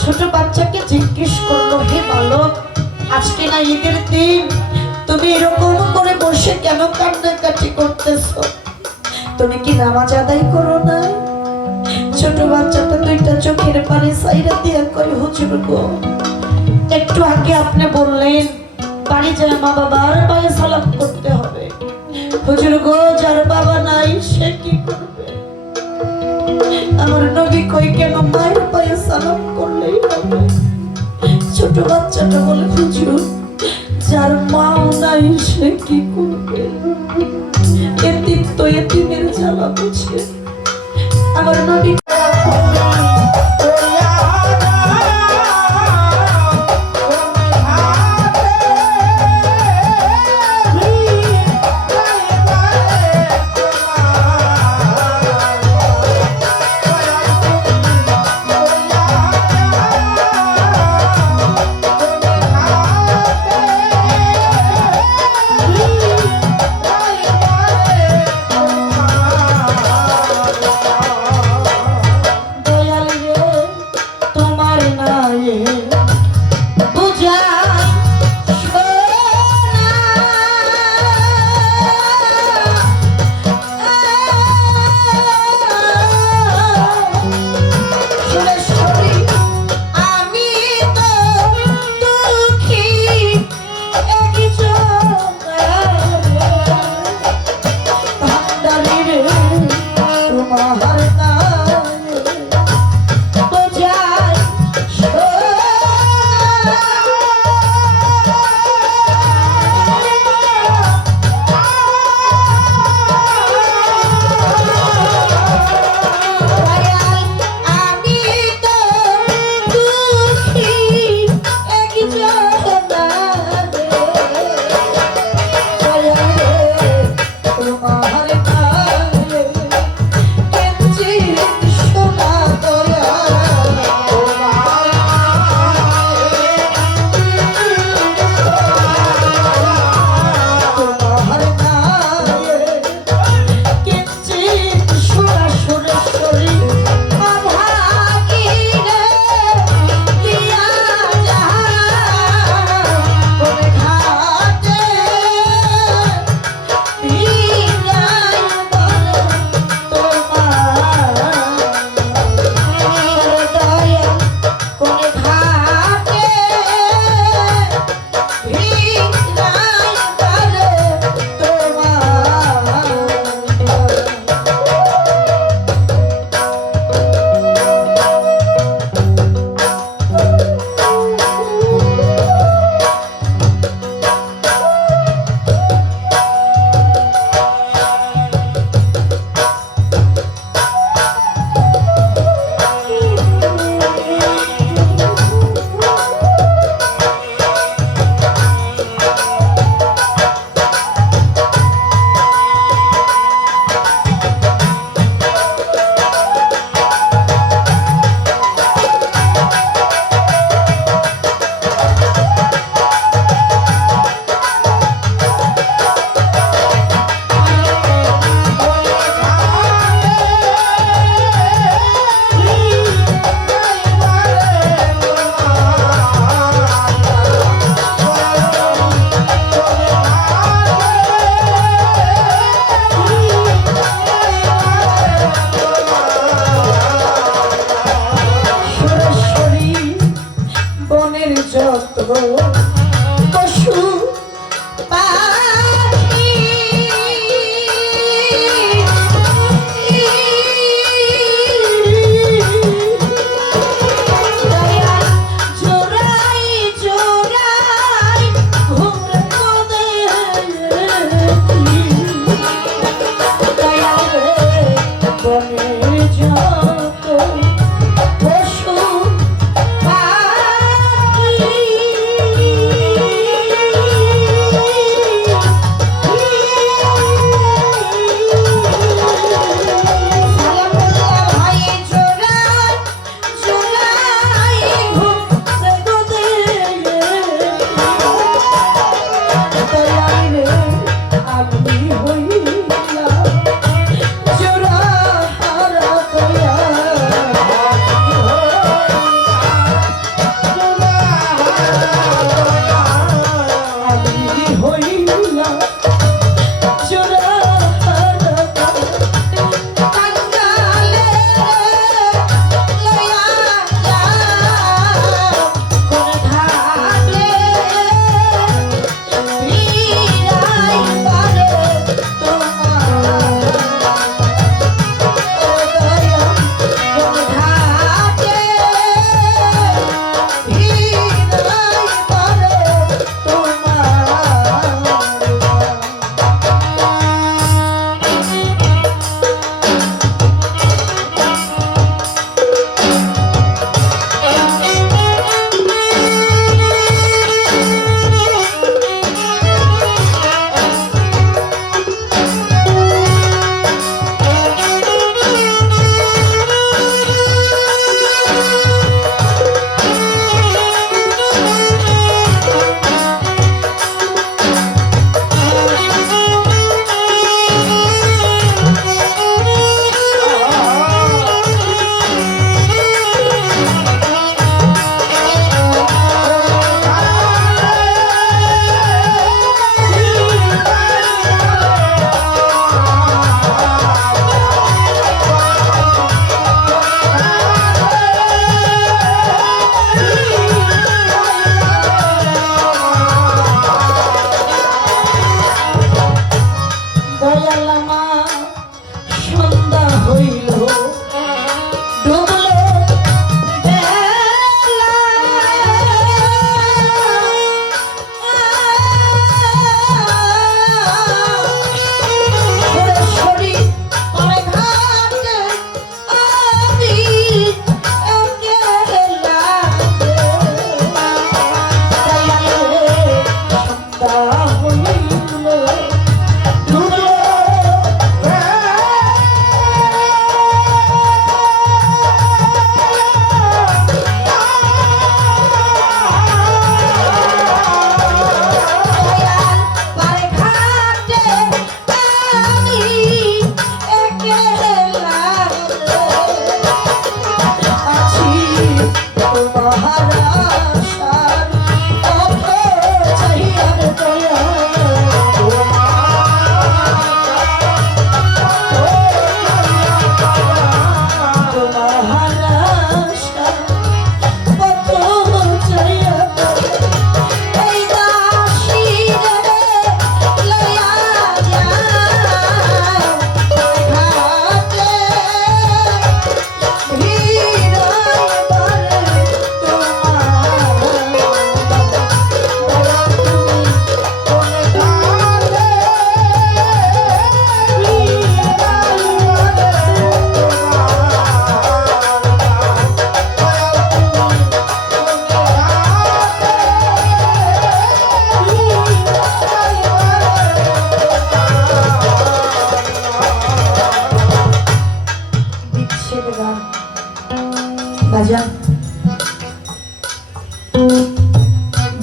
ছোট বাচ্চাকে জিজ্ঞেস করলো, হে বালক, আজকে না ঈদের দিন, তুমি এরকম করে বসে কেন কান্নাকাটি করতেছো? তুমি কি নামাজ আদায় করো না? ছোট বাচ্চাটা দুইটা চোখের পানি সাইরা দিয়া কই, হুজুর গো, একটু আগে আপনি বললেন বাড়ি যায় মা বাবার পায়ে সালাম করতে হবে। হুজুর গো, যার বাবা নাই সে কি করবে? আমার নবী কই কেন মায়ের পায়ে সালাম করলেই হবে? ছোট বাচ্চাটা বলে, হুজুর, যার মাও নাই সে কি করবে? এতিম তো এতিমের জ্বালা বুঝে। আমার নবী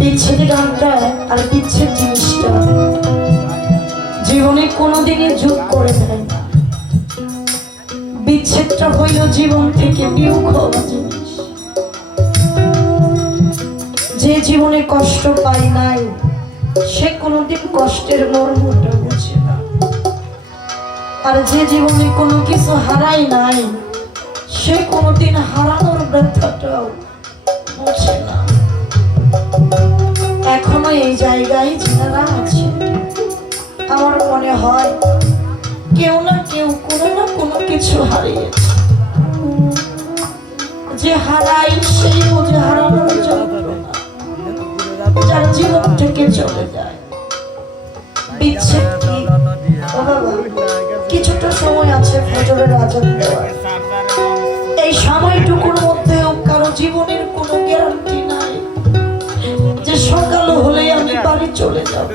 বিচ্ছেদ গানটা আর বিচ্ছেদ জিনিসটা জীবনে কোনোদিনই যোগ করে দেয় না। বিচ্ছেদটা হইল জীবন থেকে বিয়োগ হওয়া জিনিস। যে জীবনে কষ্ট পায় নাই সে কোনোদিন কষ্টের মর্মটা বুঝে না, আর যে জীবনে কোনো কিছু হারায় নাই সে কোনোদিন হারানোর ব্যথাটাও বুঝে না। এখনো এই জায়গায় যারা আছে আমার মনে হয় কেউ না কেউ কোনো না কোনো কিছু হারিয়েছে। যে হারাই সেই বুঝে হারানোর যন্ত্রণা, যার জীবন থেকে চলে যায়। বিচ্ছেদ কি ও বাবা, কিছুটা সময় আছে ফজরের আজান দেওয়ার। এই সময়টুকুর মধ্যেও কারো জীবনের কোনো গ্যারান্টি নাই যে সকাল হলেই আমি বাড়ি চলে যাব,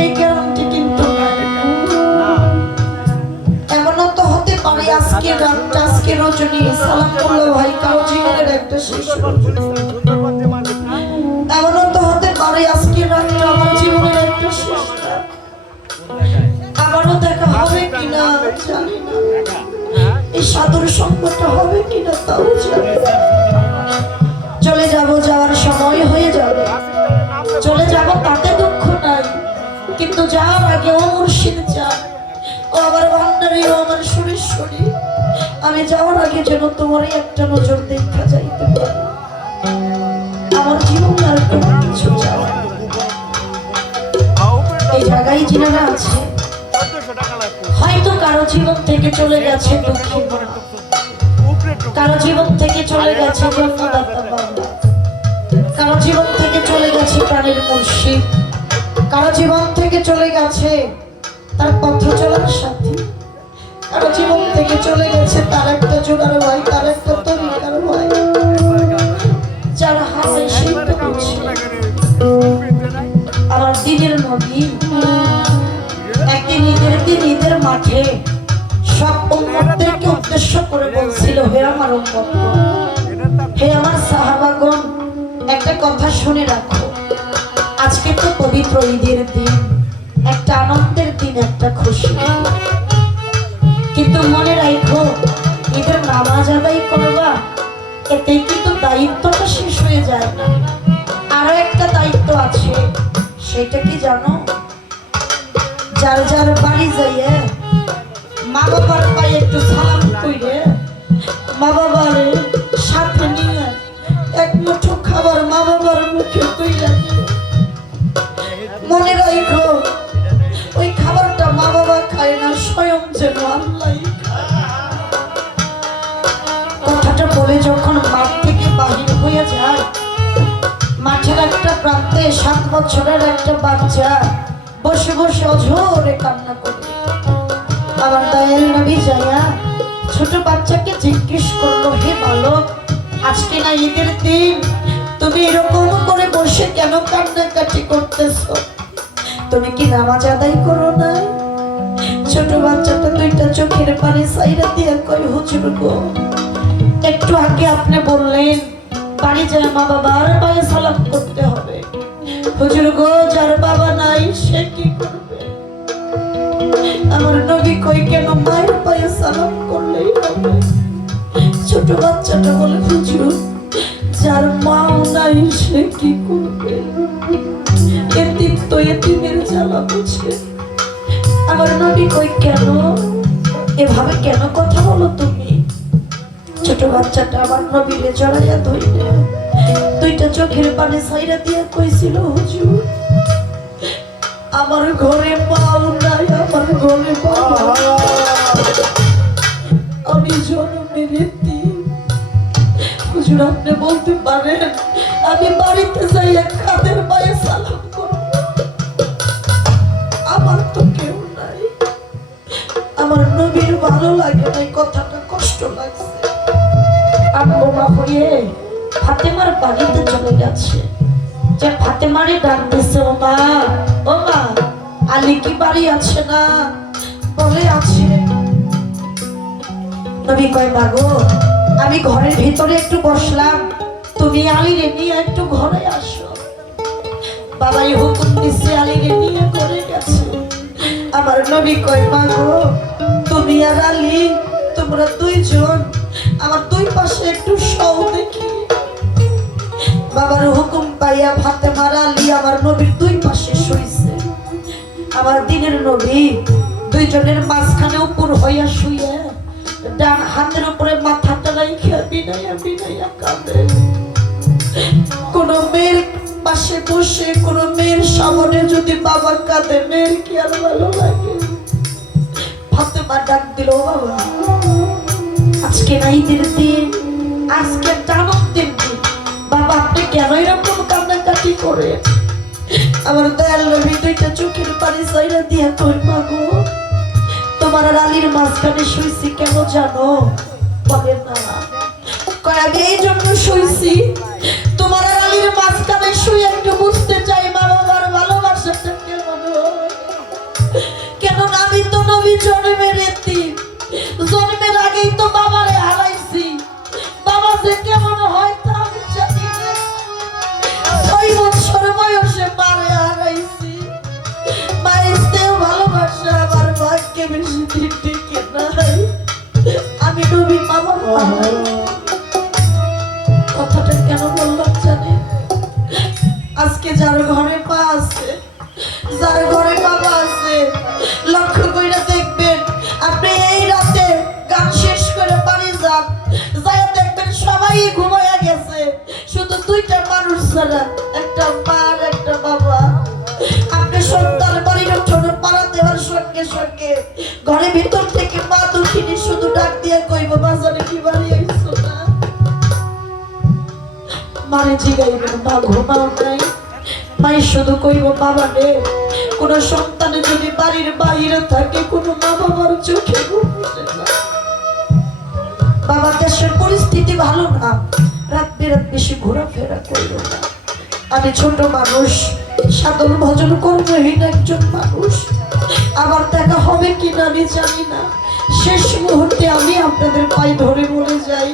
এই গ্যারান্টি কিন্তু নাই। এমনও তো হতে পারে আজকে রাতটা, আজকে রজনী সালাম করলো ভাই কারো জীবনের একটা শেষ রজনী। এমনও তো হতে পারে আজকে রাতটা আমার জীবনের একটা শেষ রাত। আবারও দেখা হবে কিনা জানি না, এই সাধুর সঙ্গটা হবে কিনা তাও জানি না। চলে যাব, যাওয়ার সময় হয়ে যাবে, চলে যাব তাতে দুঃখ নাই, কিন্তু যাওয়ার আগে ও মুর্শিদ চান, ও আমার ভান্ডারী, ও আমার সুরেশ্বরী, আমি যাওয়ার আগে যেন তোমারই একটা নজর দেখা যাইতে পারে। আমার জীবনে আর কোনো কিছু চাওয়া এই জায়গায় যিনারা আছে, হয়তো কারো জীবন থেকে চলে গেছে দুঃখী মা, কারো জীবন থেকে চলে গেছে জন্মদাতা বাবা, কারো জীবন থেকে চলে গেছে প্রাণের মুর্শিদ, কারো জীবন থেকে চলে গেছে তার পথ চলার সাথী, কারো জীবন থেকে চলে গেছে তার একটা জোড়ার ভাই, তার একটা তরিকার ভাই, যার হাসে সেই তো বুঝে। আমার দিনের নবী একদিন ঈদের মাঠে সব উম্মতদেরকে উদ্দেশ্য করে বলছিল, হে আমার উম্মত, হে আমার সাহাবাগণ, একটা কথা শুনে রাখো, আজকে তো পবিত্র ঈদের দিন, একটা আনন্দের দিন, একটা খুশি, কিন্তু মনে রাখো ঈদের নামাজ আদায় করবা, এতেই কিন্তু দায়িত্বটা শেষ হয়ে যায় না। আরো একটা দায়িত্ব আছে, সেটা কি জানো? যার যার বাড়ি যাইয়ে মা বাবার পায়ে একটু সালাম কইরে, মা বাবার সাথে নিয়ে এক মুঠো খাবার মা বাবার মুখে তুইলা দিয়ে, মনে রাখো ওই খাবারটা মা বাবা খায় না, স্বয়ং যেন আল্লাহই খায়। কথাটা বলে যখন মাঠ থেকে বাহির হয়ে যায়, মাঠের একটা প্রান্তে 7 বছরের একটা বাচ্চা বসে বসে অঝোরে কান্না করে। আমার দয়াল নবী যায়া ছোট বাচ্চাকে জিজ্ঞেস করলো, হে বালক, আজকে না ঈদের দিন, তুমি এরকম করে বসে কেন কান্নাকাটি করতেছো? তুমি কি নামাজ আদায় করো না? ছোট বাচ্চাটা দুইটা চোখের পানি সাইরা দিয়ে কই, হুজুর গো, একটু আগে আপনি বললেন বাড়ি যায় মা বাবার পায়ে সালাম করতে হবে। হুজুর গো, যার বাবা নাই সে কি করবে? আমার নবী কই, কেন মায়ের পায়ে সালাম করলেই হবে? ছোট বাচ্চাটা বলে, হুজুর, যার মাও নাই সে কি করবে? এতিম তো এতিমের জ্বালা বুঝে। আমার নবী কই, কেন এভাবে কেন কথা বলো তুমি? ছোট বাচ্চাটা আমার নবীরে জড়াইয়া ধইলে দুইটা চোখের পানি ছাইরা দিয়ে কইছিল, হুজুর, আমার ঘরে মাও নাই, আমার ঘরে বাবা, আমি জন্মের এতিম। হুজুর, আপনি বলতে পারেন আমি বাড়িতে যাইয়া কাদের পায়ে সালাম করব? আমার তো কেউ নাই। আমার নবীর ভালো লাগে না, কথাটা কষ্ট লাগছে। আম্মু মা হয়ে ফাতেমার বাড়িতে চলে গেছে, যে ফাতেমারে ডাক দিছে, ও মা, ও মা, আলী কি বাড়ি আছে না? বলে আছে। নবী কয়, মা গো, আমি ঘরের ভিতরে একটু বসলাম, তুমি আলীরে নিয়ে একটু ঘরে আসো। বাবাই হুকুম দিচ্ছে, আলীরে নিয়ে ঘরে গেছে। আমার নবী কয়, মা গো তুমি আর আলী তোমরা দুইজন আমার দুই পাশে একটু সও দেখি। বাবার হুকুম পাইয়া ফাতেমার আলী আমার নবীর দুই পাশে শুইছে। আমার দিনের নবী দুইজনের মাঝখানে উপর হইয়া শুয়ে ডান হাতের উপরে মাথাটা রাইখা বিনাইয়া বিনাইয়া কাঁদে। কোন মেয়ের পাশে বসে কোন মেয়ের সামনে যদি বাবা কাঁদে, মেয়ের কি আর ভালো লাগে? ফাতেমা ডাক দিল, বাবা আজকে না ঈদের দিন, আজকে একটা আনন্দের দিন, বাবা আপনি কেন এরকম কান্নাকাটি করে? আমার দয়াল নবী দুইটা চোখের পানি চাইরা দিয়া কই, মা গো তোমার আর আলীর মাঝখানে শুইছি কেন জানো? বলে না, কয় আমি এই জন্য শুইছি তোমার আর আলীর মাঝখানে শুয়ে একটু বুঝতে চাই মা বাবার ভালোবাসাটা কেমন। কেন আমি তো নবী জন্মের এতিম, জন্মের আগেই তো বাবারে হারাইছি, বাবা যে কেমন হয় তা আমি জানি না। 6 বছর বয়সে মারে হারাইছি, মায়ের চেয়েও ভালোবাসা আমার ভাগ্যে বেশি দিন টিকে নাই। আমি নবী বাবা কথাটা কেন বললাম জানে? আজকে যার ঘরে মা আছে, যার ঘরে বাবা আছে, লক্ষ্য কইরা দেখবেন আপনি এই রাতে গান শেষ করে বাড়ি যান, যাইয়া দেখবেন সবাই ঘুমায়া গেছে, শুধু দুইটা মানুষ ছাড়া, একটা মা আর একটা বাবা। আপনি সন্তান বাড়ির উঠোনে পাড়া দেওয়ার সঙ্গে সঙ্গে ঘরের ভিতর থেকে মা দুঃখিনী শুধু ডাক দিয়ে কইব, বাজারে কি বাড়ি আইছো না? মারে জিগাইবেন, মা ঘুমাও নাই? মাই শুধু কইব, বাবা রে কোন সন্তানে যদি বাড়ির বাইরে থাকে কোন মা বাবার চোখে ঘুম আসে না। বাবা দেশের পরিস্থিতি ভালো না, রাত বেরাত বেশি ঘোরাফেরা করিল না। আমি ছোট মানুষ, সাধন ভজন কর্মহীন একজন মানুষ, আবার দেখা হবে কিনা আমি জানি না। শেষ মুহূর্তে আমি আপনাদের পায়ে ধরে বলে যাই,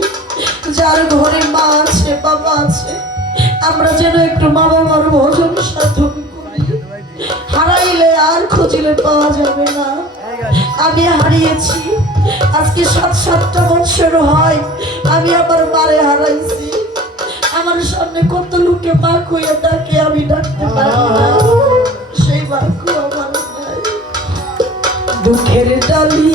যার ঘরে মা আছে বাবা আছে, আমরা যেন একটু মা বাবার ভজন সাধন করি। হারাইলে আর খুঁজিলে পাওয়া যাবে না। আমি হারিয়েছি, আজকে 7-7টা বছর হয় আমি আমার মারে হারাইছি। আমার সামনে কত লোকে মা কইয়া ডাকে, আমি ডাকতে পারি না, সেই বাক্য আমার নাই। দুঃখের ডালি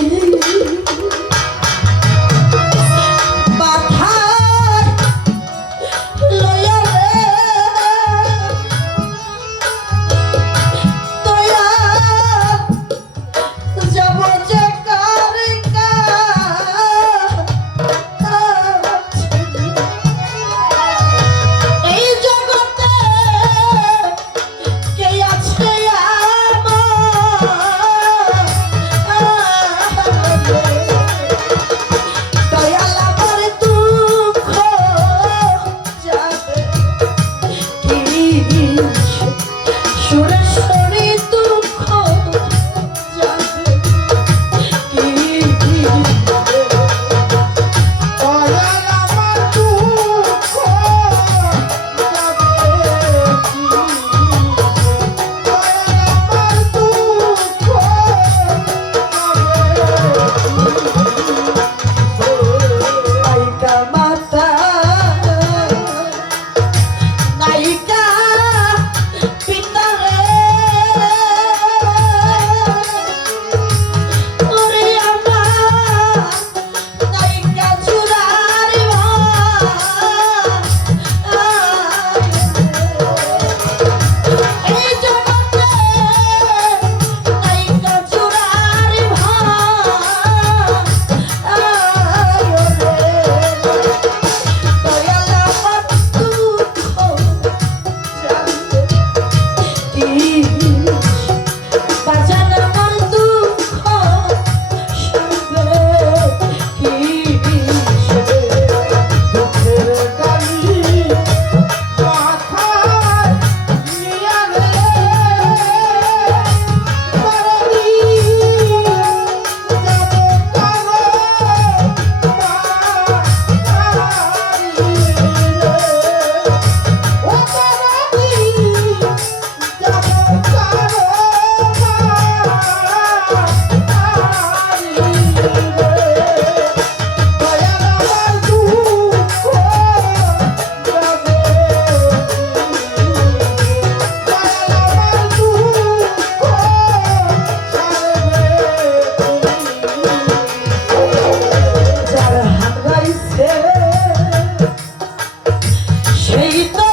এই তো